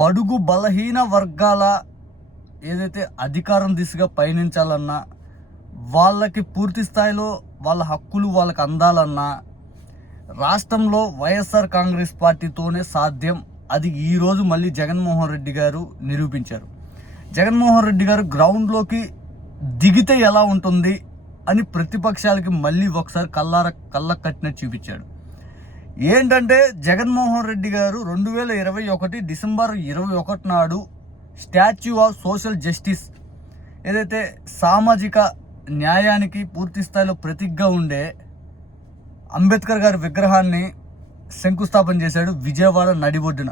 బడుగు బలహీన వర్గాల ఏదైతే అధికారం దిశగా పయనించాలన్నా వాళ్ళకి పూర్తి స్థాయిలో వాళ్ళ హక్కులు వాళ్ళకి అందాలన్నా రాష్ట్రంలో వైఎస్ఆర్ కాంగ్రెస్ పార్టీతోనే సాధ్యం. అది ఈరోజు మళ్ళీ జగన్మోహన్ రెడ్డి గారు నిరూపించారు. జగన్మోహన్ రెడ్డి గారు గ్రౌండ్లోకి దిగితే ఎలా ఉంటుంది అని ప్రతిపక్షాలకి మళ్ళీ ఒకసారి కల్లార కళ్ళ కట్టినట్టు చూపించాడు. ఏంటంటే జగన్మోహన్ రెడ్డి గారు రెండు వేల ఇరవై ఒకటి డిసెంబర్ ఇరవై ఒకటి నాడు స్టాచ్యూ ఆఫ్ సోషల్ జస్టిస్ ఏదైతే సామాజిక న్యాయానికి పూర్తి స్థాయిలో ప్రతిగ్గా ఉండే అంబేద్కర్ గారి విగ్రహాన్ని శంకుస్థాపన చేశాడు విజయవాడ నడిబొడ్డున.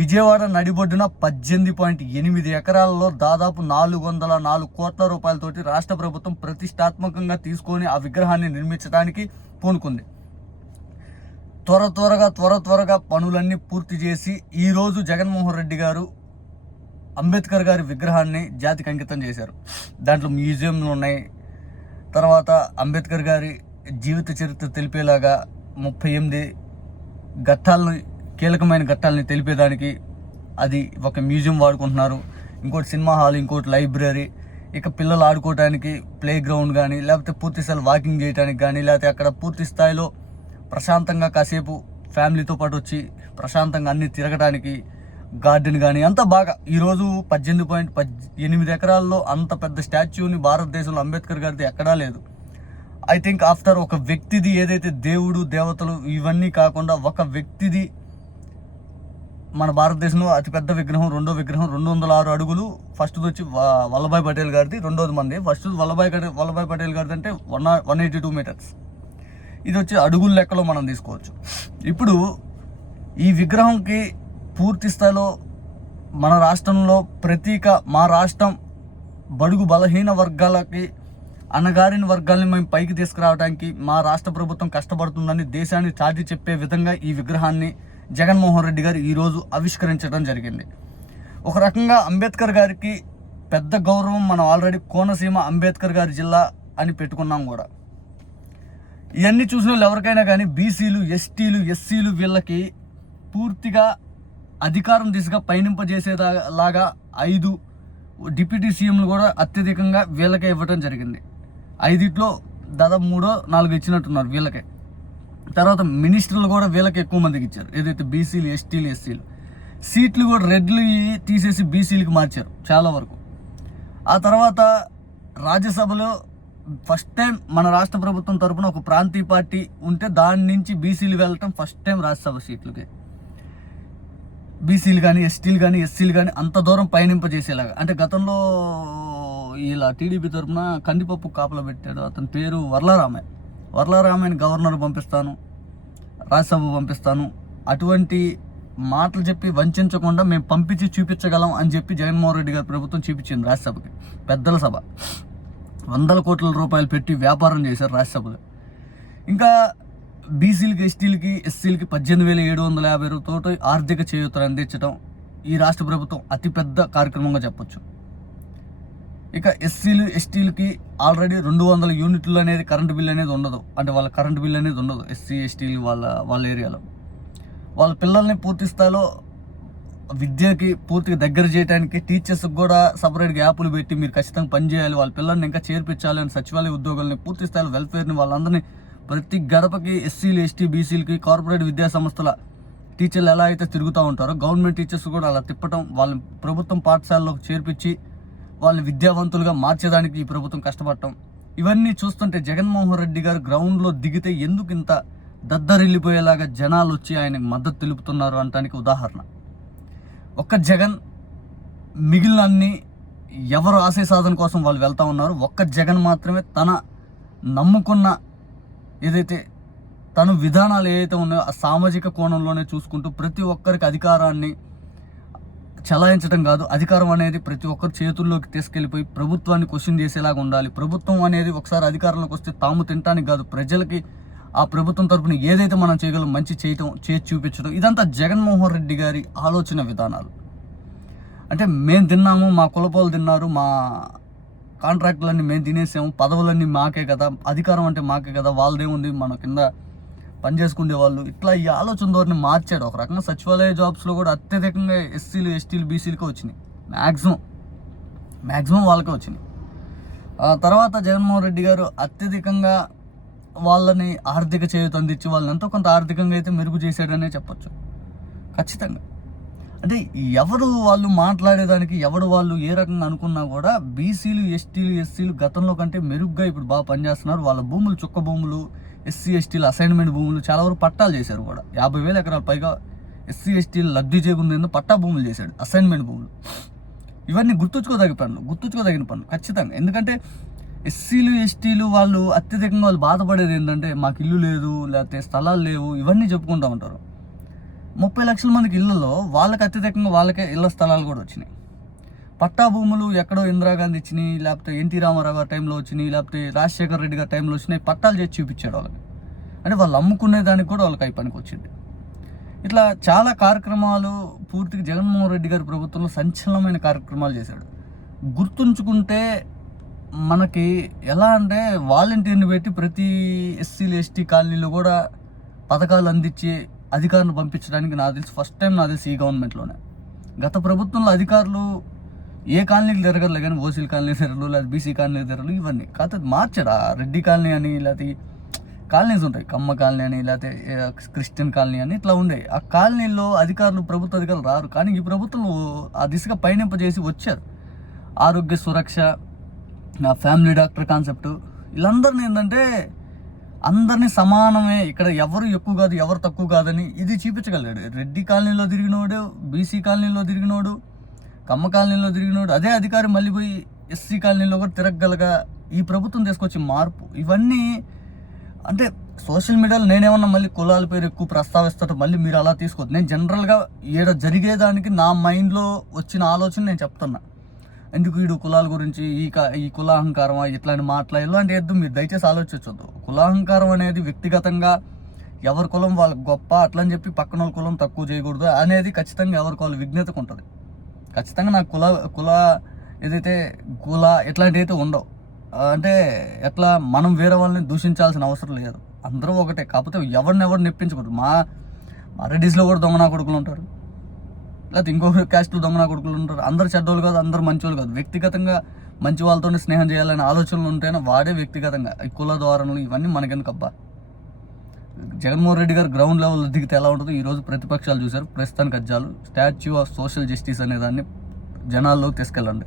విజయవాడ నడిబొడ్డున పద్దెనిమిది పాయింట్ ఎనిమిది ఎకరాలలో దాదాపు నాలుగు వందల నాలుగు కోట్ల రూపాయలతోటి రాష్ట్ర ప్రభుత్వం ప్రతిష్టాత్మకంగా తీసుకొని ఆ విగ్రహాన్ని నిర్మించడానికి పూనుకుంది. త్వర త్వరగా త్వర త్వరగా పనులన్నీ పూర్తి చేసి ఈరోజు జగన్మోహన్ రెడ్డి గారు అంబేద్కర్ గారి విగ్రహాన్ని జాతికి అంకితం చేశారు. దాంట్లో మ్యూజియంలు ఉన్నాయి. తర్వాత అంబేద్కర్ గారి జీవిత చరిత్ర తెలిపేలాగా ముప్పై ఎనిమిది ఘట్టాలను కీలకమైన ఘట్టాలని తెలిపేదానికి అది ఒక మ్యూజియం వాడుకుంటున్నారు. ఇంకోటి సినిమా హాల్ ఇంకోటి లైబ్రరీ. ఇక పిల్లలు ఆడుకోవడానికి ప్లే గ్రౌండ్ కానీ లేకపోతే పూర్తి స్థాయిలో వాకింగ్ చేయడానికి కానీ లేకపోతే అక్కడ పూర్తి స్థాయిలో ప్రశాంతంగా కాసేపు ఫ్యామిలీతో పాటు వచ్చి ప్రశాంతంగా అన్ని తిరగడానికి గార్డెన్ కానీ అంత బాగా. ఈరోజు పద్దెనిమిది పాయింట్ పద్ ఎనిమిది ఎకరాల్లో అంత పెద్ద స్టాచ్యూని భారతదేశంలో అంబేద్కర్ గారిది ఎక్కడా లేదు. ఐ థింక్ ఆఫ్టర్ ఒక వ్యక్తిది ఏదైతే దేవుడు దేవతలు ఇవన్నీ కాకుండా ఒక వ్యక్తిది మన భారతదేశంలో అతిపెద్ద విగ్రహం రెండో విగ్రహం రెండు వందల ఆరు అడుగులు. ఫస్ట్ది వచ్చి వల్లభాయ్ పటేల్ గారిది రెండోది మంది. ఫస్ట్ వల్లభాయ్ వల్లభాయ్ పటేల్ గారిది అంటే one one eighty two metres. ఇది వచ్చి అడుగుల లెక్కలో మనం తీసుకోవచ్చు. ఇప్పుడు ఈ విగ్రహంకి పూర్తి స్థాయిలో మన రాష్ట్రంలో ప్రతీక మా రాష్ట్రం బడుగు బలహీన వర్గాలకి అణగారిన వర్గాల్ని మేము పైకి తీసుకురావడానికి మా రాష్ట్ర ప్రభుత్వం కష్టపడుతుందని దేశాన్ని చాటి చెప్పే విధంగా ఈ విగ్రహాన్ని జగన్మోహన్ రెడ్డి గారు ఈరోజు ఆవిష్కరించడం జరిగింది. ఒక రకంగా అంబేద్కర్ గారికి పెద్ద గౌరవం మనం ఆల్రెడీ కోనసీమ అంబేద్కర్ గారి జిల్లా అని పెట్టుకున్నాం కూడా. ఇవన్నీ చూసిన వాళ్ళు ఎవరికైనా కానీ బీసీలు ఎస్టీలు ఎస్సీలు వీళ్ళకి పూర్తిగా అధికారం దిశగా పయనింపజేసేదా లాగా ఐదు డిప్యూటీ సీఎంలు కూడా అత్యధికంగా వీళ్ళకే ఇవ్వడం జరిగింది. ఐదిట్లో దాదాపు మూడో నాలుగు ఇచ్చినట్టున్నారు వీళ్ళకే. తర్వాత మినిస్టర్లు కూడా వీళ్ళకి ఎక్కువ మందికి ఇచ్చారు. ఏదైతే బీసీలు ఎస్టీలు ఎస్సీలు. సీట్లు కూడా రెడ్లు తీసేసి బీసీలకు మార్చారు చాలా వరకు. ఆ తర్వాత రాజ్యసభలో ఫస్ట్ టైం మన రాష్ట్ర ప్రభుత్వం తరపున ఒక ప్రాంతీయ పార్టీ ఉంటే దాని నుంచి బీసీలు వెళ్ళటం ఫస్ట్ టైం రాజ్యసభ సీట్లకి. బీసీలు కానీ ఎస్టీలు కానీ ఎస్సీలు కానీ అంత దూరం పయనింపజేసేలాగా. అంటే గతంలో ఇలా టీడీపీ తరపున కందిపప్పు కాపలా పెట్టాడు. అతని పేరు వర్లారామయ్య వర్లారామయ్యని గవర్నర్ పంపిస్తాను రాజ్యసభ పంపిస్తాను. అటువంటి మాటలు చెప్పి వంచకుండా మేము పంపించి చూపించగలం అని చెప్పి జగన్మోహన్ రెడ్డి గారి ప్రభుత్వం చూపించింది రాజ్యసభకి. పెద్దల సభ. వందల కోట్ల రూపాయలు పెట్టి వ్యాపారం చేశారు రాజ్యసభలో. ఇంకా బీసీలకి ఎస్టీలకి ఎస్సీలకి పద్దెనిమిది వేల ఏడు వందల యాభై రూపాయలతో ఆర్థిక చేయూతలు అందించడం ఈ రాష్ట్ర ప్రభుత్వం అతిపెద్ద కార్యక్రమంగా చెప్పొచ్చు. ఇక ఎస్సీలు ఎస్టీలకి ఆల్రెడీ రెండు వందల యూనిట్లు అనేది కరెంటు బిల్ అనేది ఉండదు. అంటే వాళ్ళ కరెంటు బిల్ అనేది ఉండదు ఎస్సీ ఎస్టీలు వాళ్ళ వాళ్ళ ఏరియాలో. వాళ్ళ పిల్లల్ని పూర్తి స్థాయిలో విద్యకి పూర్తిగా దగ్గర చేయడానికి టీచర్స్కి కూడా సపరేట్గా యాప్లు పెట్టి మీరు ఖచ్చితంగా పనిచేయాలి వాళ్ళ పిల్లల్ని ఇంకా చేర్పించాలి అని సచివాలయ ఉద్యోగుల్ని పూర్తి స్థాయిలో వెల్ఫేర్ని వాళ్ళందరినీ ప్రతి గడపకి ఎస్సీలు ఎస్టీ బీసీలకి కార్పొరేట్ విద్యా సంస్థల టీచర్లు ఎలా అయితే తిరుగుతూ ఉంటారో గవర్నమెంట్ టీచర్స్ కూడా అలా తిప్పటం వాళ్ళని ప్రభుత్వం పాఠశాలలోకి చేర్పించి వాళ్ళని విద్యావంతులుగా మార్చేదానికి ఈ ప్రభుత్వం కష్టపడటం. ఇవన్నీ చూస్తుంటే జగన్మోహన్ రెడ్డి గారు గ్రౌండ్లో దిగితే ఎందుకు ఇంత దద్దరిల్లిపోయేలాగా జనాలు వచ్చి ఆయనకు మద్దతు తెలుపుతున్నారు అనటానికి ఉదాహరణ. ఒక్క జగన్ మిగిలినన్ని ఎవరు ఆశయ సాధన కోసం వాళ్ళు వెళ్తా ఉన్నారు ఒక్క జగన్ మాత్రమే తన నమ్ముకున్న ఏదైతే తను విధానాలు ఏవైతే ఉన్నాయో ఆ సామాజిక కోణంలోనే చూసుకుంటూ ప్రతి ఒక్కరికి అధికారాన్ని చలాయించడం కాదు. అధికారం అనేది ప్రతి ఒక్కరి చేతుల్లోకి తీసుకెళ్ళిపోయి ప్రభుత్వాన్ని క్వశ్చన్ చేసేలాగా ఉండాలి. ప్రభుత్వం అనేది ఒకసారి అధికారంలోకి వస్తే తాము తినటానికి కాదు. ప్రజలకి ఆ ప్రభుత్వం తరపున ఏదైతే మనం చేయగలం మంచి చేయటం చేసి చూపించడం ఇదంతా జగన్మోహన్ రెడ్డి గారి ఆలోచన విధానాలు. అంటే మేము తిన్నాము మా కులపోలు తిన్నారు మా కాంట్రాక్టులన్నీ మేము తినేసాము పదవులన్నీ మాకే కదా అధికారం అంటే మాకే కదా వాళ్ళదేముంది మన కింద పని చేసుకునే వాళ్ళు. ఇట్లా ఈ ఆలోచన ధోరణి మార్చాడు. ఒక రకంగా సచివాలయ జాబ్స్లో కూడా అత్యధికంగా ఎస్సీలు ఎస్టీలు బీసీలకి వచ్చినాయి. మ్యాక్సిమం మ్యాక్సిమం వాళ్ళకే వచ్చినాయి. తర్వాత జగన్మోహన్ రెడ్డి గారు అత్యధికంగా వాళ్ళని ఆర్థిక చేయూత అందించి వాళ్ళని ఎంతో కొంత ఆర్థికంగా అయితే మెరుగు చేశాడనే చెప్పొచ్చు. ఖచ్చితంగా. అంటే ఎవరు వాళ్ళు మాట్లాడేదానికి ఎవడు వాళ్ళు ఏ రకంగా అనుకున్నా కూడా బీసీలు ఎస్టీలు ఎస్సీలు గతంలో కంటే మెరుగ్గా ఇప్పుడు బాగా పనిచేస్తున్నారు. వాళ్ళ భూములు చుక్క భూములు ఎస్సీ ఎస్టీలు అసైన్మెంట్ భూములు చాలా వరకు పట్టాలు చేశారు కూడా. యాభై వేల ఎకరాల పైగా ఎస్సీ ఎస్టీలు లబ్ధి చేకూరిందో పట్టా భూములు చేశాడు అసైన్మెంట్ భూములు. ఇవన్నీ గుర్తుంచుకోదగిన పనులు గుర్తుంచుకోదగిన పనులు ఖచ్చితంగా. ఎందుకంటే ఎస్సీలు ఎస్టీలు వాళ్ళు అత్యధికంగా వాళ్ళు బాధపడేది ఏంటంటే మాకు ఇల్లు లేదు లేకపోతే స్థలాలు లేవు ఇవన్నీ చెప్పుకుంటూ ఉంటారు. ముప్పై లక్షల మందికి ఇళ్ళలో వాళ్ళకి అత్యధికంగా వాళ్ళకే ఇళ్ళ స్థలాలు కూడా వచ్చినాయి. పట్టా భూములు ఎక్కడో ఇందిరాగాంధీ ఇచ్చినాయి లేకపోతే ఎన్టీ రామారావు గారి టైంలో వచ్చినాయి లేకపోతే రాజశేఖర రెడ్డి గారి టైంలో వచ్చినాయి పట్టాలు చేసి చూపించాడు వాళ్ళకి. అంటే వాళ్ళు అమ్ముకునే దానికి కూడా వాళ్ళకి అయి పనికి వచ్చింది. ఇట్లా చాలా కార్యక్రమాలు పూర్తిగా జగన్మోహన్ రెడ్డి గారి ప్రభుత్వంలో సంచలనమైన కార్యక్రమాలు చేశాడు. గుర్తుంచుకుంటే మనకి ఎలా అంటే వాలంటీర్ని పెట్టి ప్రతి ఎస్సీలు ఎస్టీ కాలనీలో కూడా పథకాలు అందించి అధికారులు పంపించడానికి నాకు తెలిసి ఫస్ట్ టైం నాకు తెలిసి ఈ గవర్నమెంట్లోనే గత ప్రభుత్వంలో అధికారులు ఏ కాలనీకి తిరగలే కానీ ఓసీల కాలనీ తిరగలు లేదా బీసీ కాలనీ తిరగలు ఇవన్నీ. కాకపోతే మార్చారు. ఆ రెడ్డి కాలనీ అని లేకపోతే కాలనీస్ ఉంటాయి. కమ్మ కాలనీ అని లేకపోతే క్రిస్టియన్ కాలనీ అని ఇట్లా ఉండే ఆ కాలనీలో అధికారులు ప్రభుత్వ అధికారులు రారు. కానీ ఈ ప్రభుత్వం ఆ దిశగా పయనింపజేసి వచ్చారు. ఆరోగ్య సురక్ష నా ఫ్యామిలీ డాక్టర్ కాన్సెప్ట్. వీళ్ళందరినీ ఏంటంటే అందరినీ సమానమే ఇక్కడ ఎవరు ఎక్కువ కాదు ఎవరు తక్కువ కాదని ఇది చూపించగలిగాడు. రెడ్డి కాలనీలో తిరిగినోడు బీసీ కాలనీలో తిరిగినోడు కమ్మ కాలనీలో తిరిగినోడు అదే అధికారి మళ్ళీ పోయి ఎస్సీ కాలనీలో కూడా తిరగగలగా ఈ ప్రభుత్వం తీసుకొచ్చే మార్పు. ఇవన్నీ అంటే సోషల్ మీడియాలో నేనేమన్నా మళ్ళీ కులాల పేరు ఎక్కువ ప్రస్తావిస్తాడు మళ్ళీ మీరు అలా తీసుకోవద్దు. నేను జనరల్గా ఈడ జరిగేదానికి నా మైండ్లో వచ్చిన ఆలోచన నేను చెప్తున్నా. ఎందుకు వీడు కులాల గురించి ఈ ఈ కులాహంకారం ఇట్లాంటి మాటలు ఇలాంటి వద్దు మీరు దయచేసి ఆలోచించొద్దు. కులాహంకారం అనేది వ్యక్తిగతంగా ఎవరి కులం వాళ్ళకి గొప్ప అట్లా అని చెప్పి పక్కన వాళ్ళ కులం తక్కువ చేయకూడదు అనేది ఖచ్చితంగా ఎవరికి వాళ్ళ విజ్ఞతకు ఉంటుంది. ఖచ్చితంగా నాకు కుల కుల ఏదైతే కుల ఇట్లాంటివి అయితే ఉండవు. అంటే ఎట్లా మనం వేరే వాళ్ళని దూషించాల్సిన అవసరం లేదు. అందరూ ఒకటే కాకపోతే ఎవరినెవరు నెప్పించకూడదు. మా మా రెడ్డిస్లో కూడా దొంగనా కొడుకులు ఉంటారు. లేకపోతే ఇంకొక క్యాస్ట్ దొంగన కొడుకులు ఉంటారు. అందరు చెడ్డోళ్ళు కాదు అందరు మంచోళ్ళు కాదు. వ్యక్తిగతంగా మంచి వాళ్ళతోనే స్నేహం చేయాలనే ఆలోచనలు ఉంటేనే వాడే వ్యక్తిగతంగా. ఈ కుల ద్వారాలు ఇవన్నీ మనకెందుకబ్బా? జగన్మోహన్ రెడ్డి గారు గ్రౌండ్ లెవెల్లో దిగితే ఎలా ఉంటుందో ఈరోజు ప్రతిపక్షాలు చూశారు. ప్రస్తుతానికి అజ్జాలు. స్టాచ్యూ ఆఫ్ సోషల్ జస్టిస్ అనే దాన్ని జనాల్లోకి తీసుకెళ్ళండి.